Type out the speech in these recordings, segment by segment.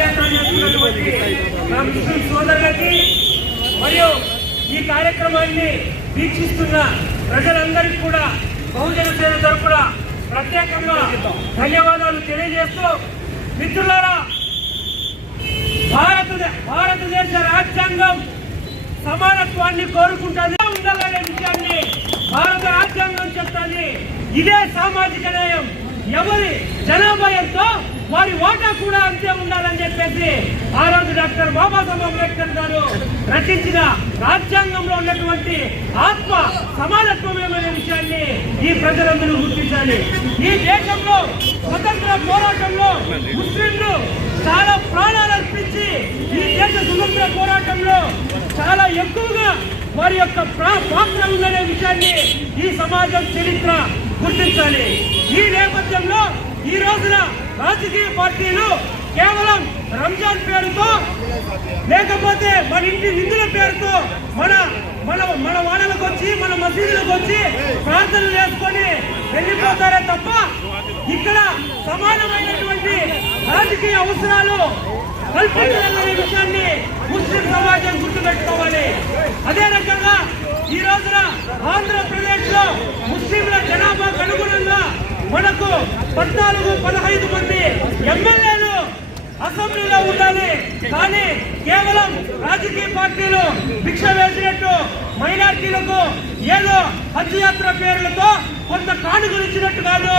పాదయాత్ర చేస్తున్నటువంటి నా ముస్లిం సోదరులకి మరియు ఈ కార్యక్రమాన్ని వీక్షిస్తున్న ప్రజలందరికీ కూడా బహుజన సేన తరపున ప్రత్యేకంగా ధన్యవాదాలు తెలియజేస్తూ, మిత్రులారా, భారతదేశ రాజ్యాంగం సమానత్వాన్ని కోరుకుంటుంది ఉండాలనే విషయాన్ని భారత రాజ్యాంగం చెప్తుంది. ఇదే సామాజిక న్యాయం. ఎవరి జనాభా ఎంతో వారి ఓటా కూడా అంతే ఉండాలని చెప్పేసి ఆ రోజు డాక్టర్ బాబాసాహెబ్ అంబేద్కర్ గారు రచించిన రాజ్యాంగంలో ఉన్నటువంటి ఆత్మ సమానత్వమేమనే విషయాన్ని ఈ ప్రజలందరూ గుర్తించాలి. ఈ దేశంలో స్వతంత్ర పోరాటంలో ముస్లింలు చాలా ప్రాణాలు అర్పించి ఈ దేశ స్వతంత్ర పోరాటంలో చాలా ఎక్కువగా వారి యొక్క పాత్ర ఉందనే విషయాన్ని ఈ సమాజం చరిత్ర గుర్తించాలి. ఈ నేపథ్యంలో ఈ రోజున రాజకీయ పార్టీలు కేవలం రంజాన్ పేరుతో లేకపోతే మన ఇంటి నిధుల పేరుతో మన మన మన వాడలకు వచ్చి మన మసీదులకు వచ్చి ప్రార్థనలు చేసుకొని వెళ్ళిపోతారే తప్ప ఇక్కడ సమానమైనటువంటి రాజకీయ అవసరాలు కల్పించాలనే విషయాన్ని ముస్లిం సమాజం గుర్తుపెట్టుకోవాలి. అదే రకంగా ఈ రోజున ఆంధ్రప్రదేశ్ లో ముస్లింల జనాభాకు అనుగుణంగా మనకు 14-15 మంది ఎమ్మెల్యేలు అసెంబ్లీలో ఉండాలి. కానీ కేవలం రాజకీయ పార్టీలు భిక్ష వేసినట్టు మైనార్టీలకు ఏదో హజ్ యాత్ర పేర్లతో కొంత కానుకలు ఇచ్చినట్టు కాదు.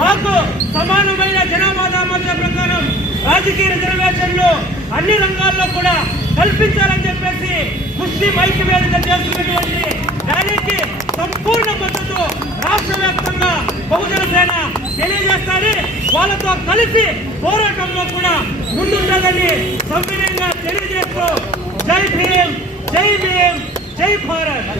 మాకు సమానమైన జనాభా సామర్థ్య ప్రకారం రాజకీయ రిజర్వేషన్లు అన్ని రంగాల్లో కూడా కల్పించాలని చెప్పేసి ముస్లిం ఐక్యవేదిక చేస్తున్నటువంటి దానికి సంపూర్ణ మద్దతు రాష్ట్ర వ్యాప్తంగా బహుజన సేన తెలియజేస్తారని, వాళ్ళతో కలిసి పోరాటంలో కూడా ముందుండాలని సవినయంగా తెలియజేస్తూ జై భీమ్, జై భీమ్, జై భారత్.